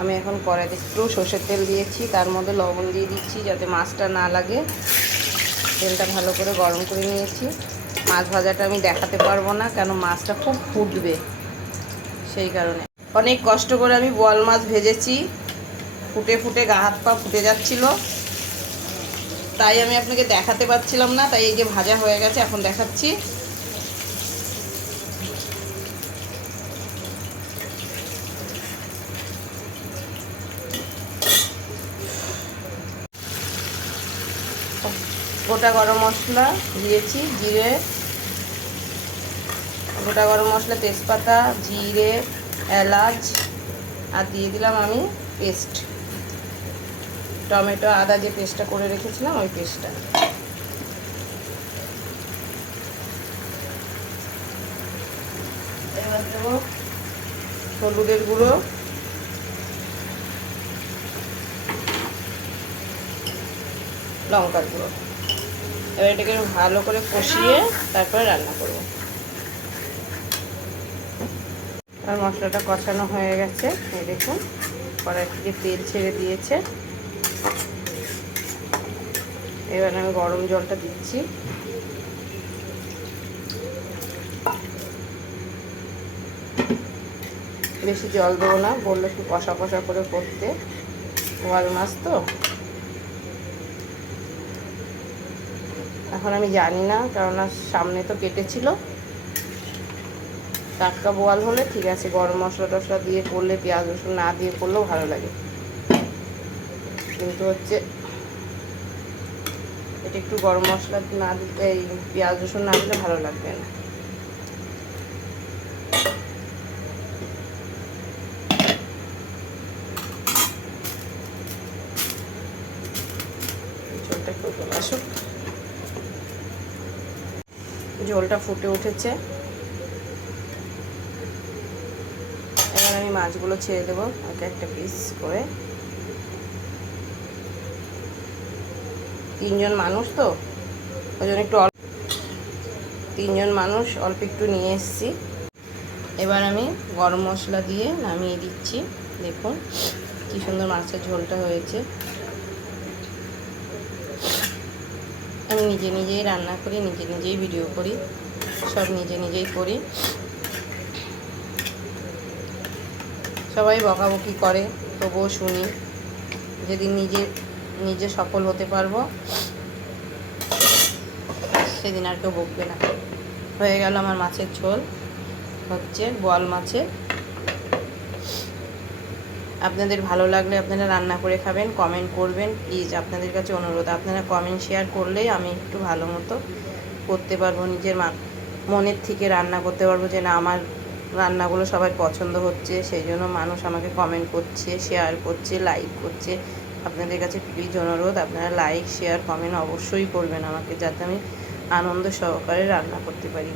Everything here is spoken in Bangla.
আমি এখন কড়াইতে একটু সর্ষের তেল দিয়েছি, তার মধ্যে লবণ দিয়ে দিচ্ছি যাতে মাছটা না লাগে। তেলটা ভালো করে গরম করে নিয়েছি। মাছ ভাজাটা আমি দেখাতে পারবো না, কেন মাছটা খুব ফুটবে, সেই কারণে। অনেক কষ্ট করে আমি বোয়াল মাছ ভেজেছি, ফুটে ফুটে গা হাত পা ফুটে যাচ্ছিলো, তাই আমি আপনাকে দেখাতে পারছিলাম না। তাই এই যে ভাজা হয়ে গেছে, এখন দেখাচ্ছি। গোটা গরম মশলা দিয়েছি, জিরে, গোটা গরম মশলা, তেজপাতা, জিরে, এলাচ, আর দিয়ে দিলাম আমি পেস্ট, টমেটো আদা যে পেস্টটা করে রেখেছিলাম ওই পেস্টটা। এবার দেবো হলুদের গুঁড়ো, লঙ্কার গুঁড়ো। এবার এটাকে ভালো করে কষিয়ে তারপরে রান্না করব। আর মশলাটা কষানো হয়ে গেছে, এই দেখুন কড়াই থেকে তেল ছেড়ে দিয়েছে। এবার আমি গরম জলটা দিচ্ছি। বেশি জল দেবো না, বললো একটু কষা কষা করে করতে, বোয়াল মাছ তো। এখন আমি জানি না, কেননা সামনে তো কেটেছিল। টাটকা বোয়াল হলে ঠিক আছে, গরম মশলা টশলা দিয়ে করলে, পেঁয়াজ রসুন না দিয়ে করলেও ভালো লাগে, কিন্তু হচ্ছে এটা একটু গরম মশলা না দিতে, এই পেঁয়াজ রসুন না দিলে ভালো লাগবে না। ঝোলটা একটু আসুক। ঝোলটা ফুটে উঠেছে, এবার আমি মাছগুলো ছেড়ে দেবো একটা একটা পিস করে। তিনজন মানুষ তো, ওই জন্য একটু তিনজন মানুষ অল্প একটু নিয়ে এসেছি। এবার আমি গরম মশলা দিয়ে নামিয়ে দিচ্ছি। দেখুন কি সুন্দর মাছের ঝোলটা হয়েছে। আমি নিজে নিজেই রান্না করি, নিজে নিজেই ভিডিও করি, সব নিজে নিজেই করি। সবাই বকাবকি করে, তবুও শুনি। যেদিন নিজে সফল হতে পারবো সেদিন আর কেউ বকবে না। হয়ে গেল আমার মাছের ঝোল, হচ্ছে বোয়াল মাছের। আপনাদের ভালো লাগলে আপনারা রান্না করে খাবেন, কমেন্ট করবেন প্লিজ। আপনাদের কাছে অনুরোধ, আপনারা কমেন্ট শেয়ার করলেই আমি একটু ভালো মতো করতে পারবো, নিজের মনের থেকে রান্না করতে পারবো, যে না আমার রান্নাগুলো সবাই পছন্দ হচ্ছে। সেই জন্য মানুষ আমাকে কমেন্ট করছে, শেয়ার করছে, লাইক করছে। আপনাদের কাছে প্লিজ অনুরোধ, আপনারা লাইক শেয়ার কমেন্ট অবশ্যই করবেন আমাকে, যাতে আমি আনন্দ সহকারে রান্না করতে পারি।